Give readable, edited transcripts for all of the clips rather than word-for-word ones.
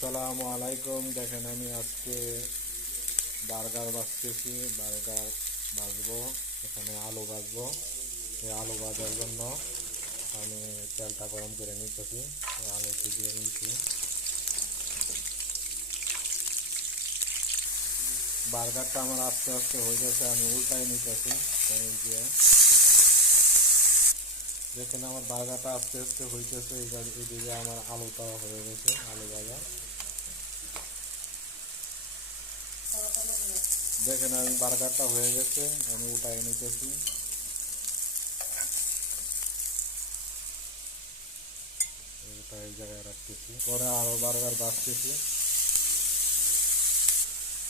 আসসালামু আলাইকুম। দেখেন আমি আজকে বার্গার বাছতেছি। বার্গার ভাজবো, এখানে আলু ভাজবো। এই আলু ভাজার জন্য আমি তেলটা গরম করে নিতেছি, আলু দিয়ে নিচ্ছি। বার্গারটা আমার আস্তে আস্তে হয়ে গেছে, আমি উল্টাই নিতেছি। দিয়ে দেখেন আমার বার্গারটা আস্তে আস্তে হইতেছে। এইদিকে আমার আলুটাও হয়ে গেছে, আলু ভাজা। দেখেন আমি বার্গারটা হয়ে গেছে, আমি উঠাই নিতেছি। এটা এই জায়গায় রাখতেছি, পরে আরো বার্গার বাছতেছি।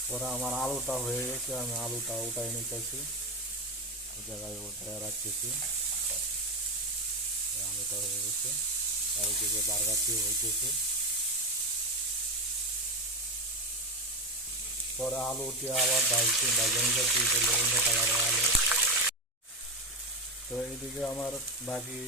পরে আমার আলুটা হয়ে গেছে, আমি আলুটা উঠাই নিতেছি, এই জায়গায় উঠায় রাখতেছি। আলুটা হয়ে গেছে, চারিদিকে বার্গারটি হইতেছে। পরে আলুটি আবার ভাজে নিতেছি, এটা লেবু কালারের আলু। তো এইদিকে আমার বাকি